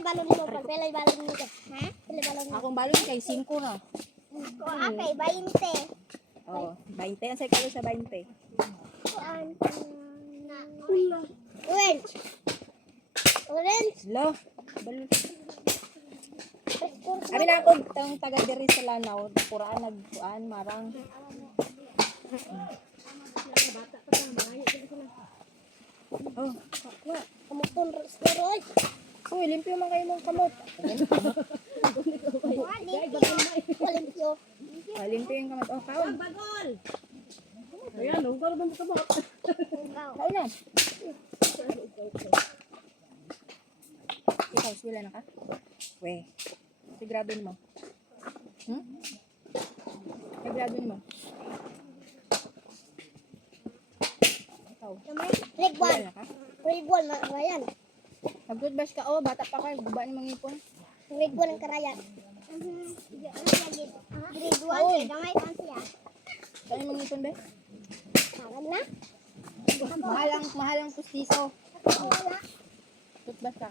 balon mo, pilay balon mo. Ha? Pilay balon mo. Akong balon kay 5 na. Ko akay 20. Oh, 20 ang sakalo sa 20. Orange. Orange. Lo. Balon. Abi na ako tang taga diri sa Lanao, puraan nagkuan marang. Oh, wa. Kamuton steroid. Uy, limpyo man kayo mong kamot. Limpyo. Oh, limpyo yung kamot. Oh, kaon. Bagol! Ayan, huwag ba mo kamot? Kaon na. Ikaw, wala na ka? We. Sigurado mo. Sigurado mo. Ikaw. Grade 1. Wala na ka? Grade 1 na karayan. Mag-good bash ka. Oh, bata pa ka. Gubaan mga ipon. Grade 1 ang karayan. Grade 1 Oy. gamay kan siya. Saan yung mga ipon, be? Alam na? Mahal ang pustiso. Wala. Good bash ka.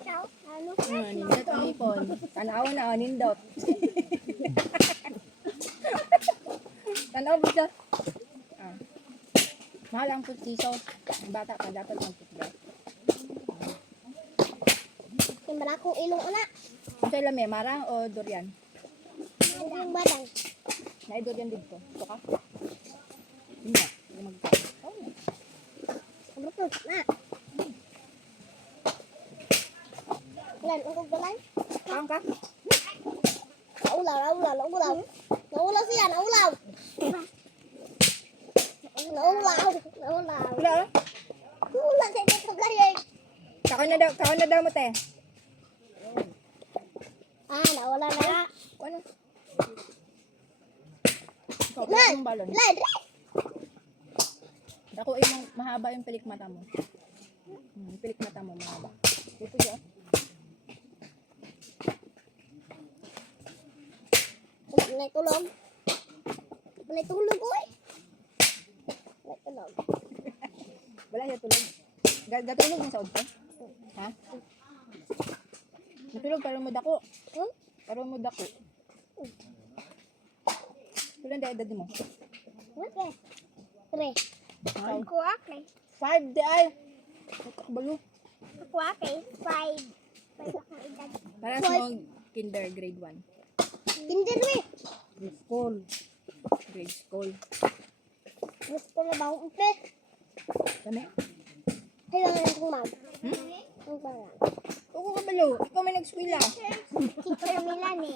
Ikaw? Ano? Nindot ang ipon. Tanawa na, nindot. Tanawa po siya. Ah. Mahal ang pustiso. Ang bata pa dapat mag-football. Timbala kong ilong anak. Ang sa'yo lami, marang o durian? Yung badang. Naay durian dito. Ito ka? Hindi. Hindi mag-ito. Oh. Kabrupot na. Lan, ang kagbalay. Kaon ka? Naulaw, naulaw, naulaw. Naulaw siya, naulaw. Naulaw, naulaw. Wala oh. Naulaw siya yung kagbalay. Kaon na daw mo te. Ah, naula na. Ano? Ikaw, Lan, yung balon. lan. Dako yung mahaba yung pilik mata mo. Pilik mata mo mahaba. Dito siya. Wala tulog. Wala tulog, oy. Wala tulog. Wala siya tulog. Gatulog mo sa udto? Ha? Natulog para mo dako. Para mo dako. Tulan da edad mo. Okay. 3. Ikaw. Ako okay. 5 di ay. Balo. Ako okay. 5. 5 akong edad. Para sa mga kinder grade 1. Kinder me. School. Grade school. Gusto na ba akong upe? Kami? Kailangan ng kumag. Ang parang. Oo ka balo. Ikaw may nag-skwila. Teacher Milani.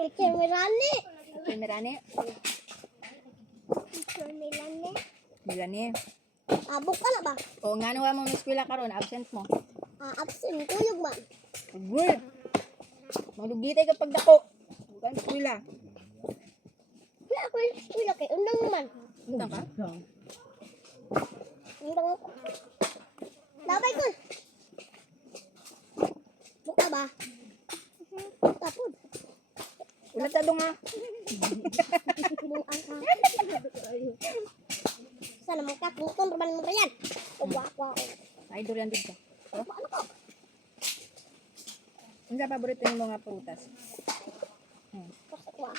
Teacher Milani. Kay Mirane. Teacher Milani. Milane. Abok ka na ba? O nga nawa mo may skwila karon absent mo. Absent. Tuyog man. Agul. Malugitay kapag dako. Bukan skwila. Wala ako yung kuya kay undang man. Undang ka? Undang ako. Labay ko. Buka ba? Tapos. Ulat sa nga. Buang ka. Sana mo ka. Kung raman mo riyan. Kuwa-kuwa ko. Ay, durian dito. Ano ko? Ano sa paborito yung mga prutas? Kuwa.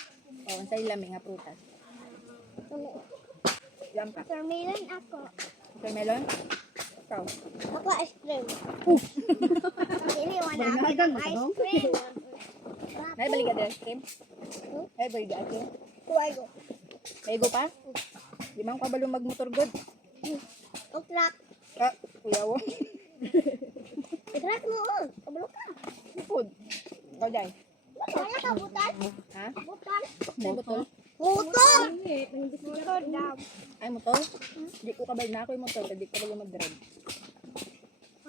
O, ang sa ilami nga prutas. Ilang ka? Watermelon ako. Watermelon? Ikaw? Ako ice cream. Hindi, wala Balikan mo, ice tanong? cream. Nay, baliga din ice cream? Ay, baliga ice cream? Kuway ko. Ego pa? Di man ka balo magmotor good? Ang truck. Ah, kuya wo. Truck mo, oh. Kabalo ka. Food. Ikaw dyan. Wala ka, butan. Ha? Butan. Ay, motor? Motor. Pangit. Motor daw. Ay, motor? Di ko kabal na ako yung motor. Hindi ko balo mag-drive.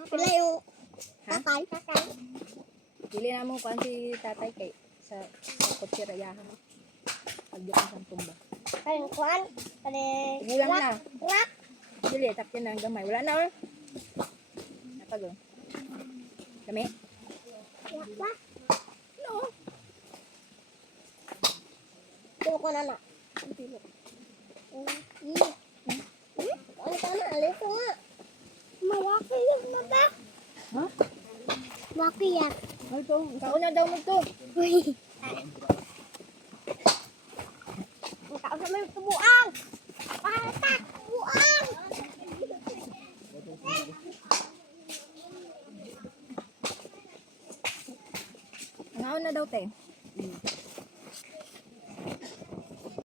Pila yung Ha? tatay. Tatay. Dili na mo kung si tatay kay sa kotse rayahan. Pagdiyan sa tumba. Kaya kuan. Kaya Gulang na. truck. Dili, tapin na ang gamay. Wala na oh. Napag oh. Kami? Truck ba? No. Tulo ko na na. Ano ka na? Alis ko nga. Ayun mo ba? Ha? Bakit? Ay, ito. Kauna daw mo to. Uy. Ang tao sa may tubuang. Pata, tubuang. Kauna daw te.